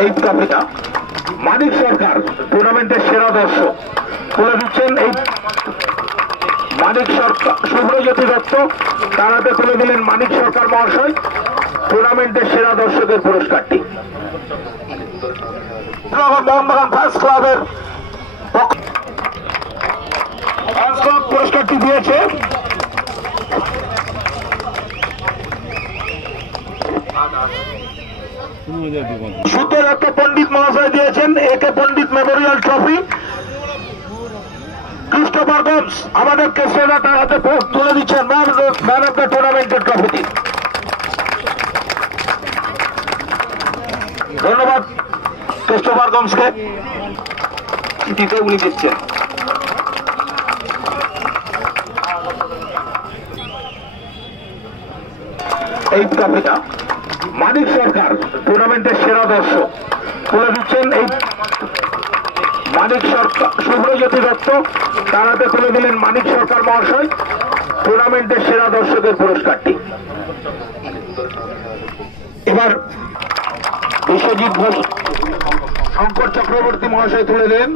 এই ট্রফিটা মানিক সরকার টুর্নামেন্টের সেরা দর্শক তুলে দিচ্ছেন। এই মানিক সরকার শুভ্রজ্যোতি দত্ত তার হাতে তুলে দিলেন মানিক সরকার মহাশয় টুর্নামেন্টের সেরা দর্শকের পুরস্কারটি। মোহনবাগান ফ্যান্স ক্লাবের পুরস্কারটি দিয়েছে সূর্যদত্ত পণ্ডিত মহাশয় দিয়েছেন একে পণ্ডিত মেমোরিয়াল ট্রফি। ক্রিস্টোফার গোমস আমাদের কেসরা তার হাতে তুলে দিচ্ছেন ম্যান অফ দ্য টুর্নামেন্টের ট্রফিটি। ধন্যবাদ ক্রিস্টোফার গোমসকে, চিঠিতে উনি দিচ্ছেন। এই ট্রফিটা মানিক সরকার টুর্নামেন্টের সেরা দর্শক তুলে দিচ্ছেন। এই মানিক সরকার শুভ্রজ্যোতি দত্ত তার হাতে তুলে দিলেন মানিক সরকার মহাশয় টুর্নামেন্টের সেরা দর্শকের পুরস্কারটি। এবার বিশ্বজিৎ ঘোষ শঙ্কর চক্রবর্তী মহাশয় তুলে দেন।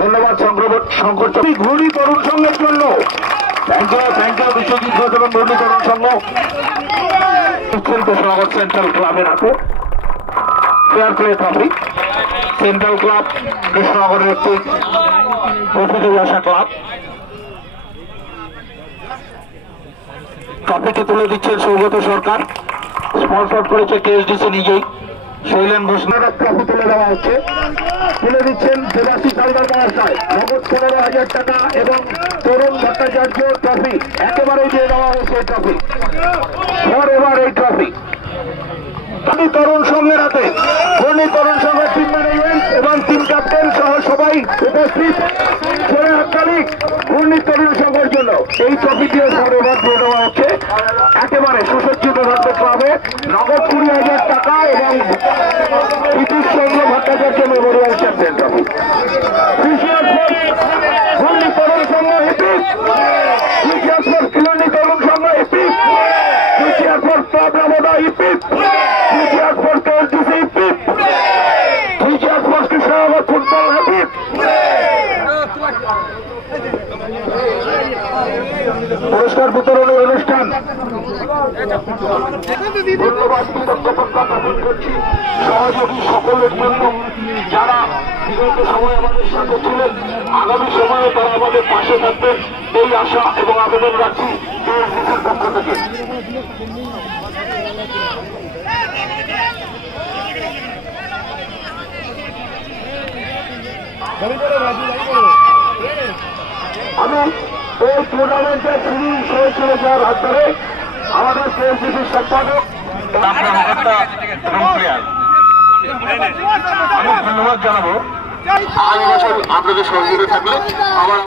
ধন্যবাদ শঙ্কর চক্রবর্তী। ঘূর্ণি তরুণ সংঘের জন্য থ্যাংক ইউ বিশ্বজিৎ ঘোষ এবং ঘূর্ণি তরুণ সংঘ। কৃষ্ণনগর সেন্ট্রাল ক্লাবের হাতে fair play trophy. Central club কৃষ্ণনগরের একটি প্রথিত আসা ক্লাব। ট্রফিটি তুলে দিচ্ছেন সৌগত সরকার, স্পন্সর করেছে কেএসডিসি নিজেই। শৈলেন ঘোষণার ট্রফি তুলে দেওয়া হচ্ছে, তুলে দিচ্ছেন দেবাশিস হালদার মহাশয় নগদ 15,000 টাকা এবং তরুণ ভট্টাচার্য ট্রফি একেবারেই দিয়ে দেওয়া হয়েছে। এই ট্রফি এবার এই ট্রফি তরুণ সংঘের হাতে, ঘূর্ণি তরুণ সংঘের টিম ম্যানেজমেন্ট এবং টিম ক্যাপ্টেন সহ সবাই উপস্থিত। ছেড়ে হাততালি ঘূর্ণি তরুণ সংঘের জন্য। এই ট্রফি দিয়ে সর্বভাগ দিয়ে দেওয়া হচ্ছে একেবারে সুসজ্জিত থাকবে ক্লাবে নগদ 20,000 টাকা এবং বিদ্যুৎচন্দ্র ভট্টাচার্য মেমোরিয়াল চ্যাম্পিয়ন ট্রফি। ঘূর্ণি তরুণ সংঘ হিপিক, ঘূর্ণি তরুণ সংঘ হিপিক, ফুটবল হাবিব। পুরস্কার বিতরণের অনুষ্ঠান। ধন্যবাদ কৃতজ্ঞতা জ্ঞাপন করছি সহযোগী সকলের জন্য যারা বিগত সময় আমাদের সাথে ছিলেন। আগামী সময়ে তারা আমাদের পাশে থাকবেন এই আশা এবং আবেদন রাখছি কেএসডিসির পক্ষ থেকে। আমি এই টুর্নামেন্টের সিরিজ হয়েছিল যার হাত ধরে আমাদের কেএসডিসির সম্পাদক আমি ধন্যবাদ জানাবো। আগামী বছর আপনাদের সহযোগিতা থাকলে আমার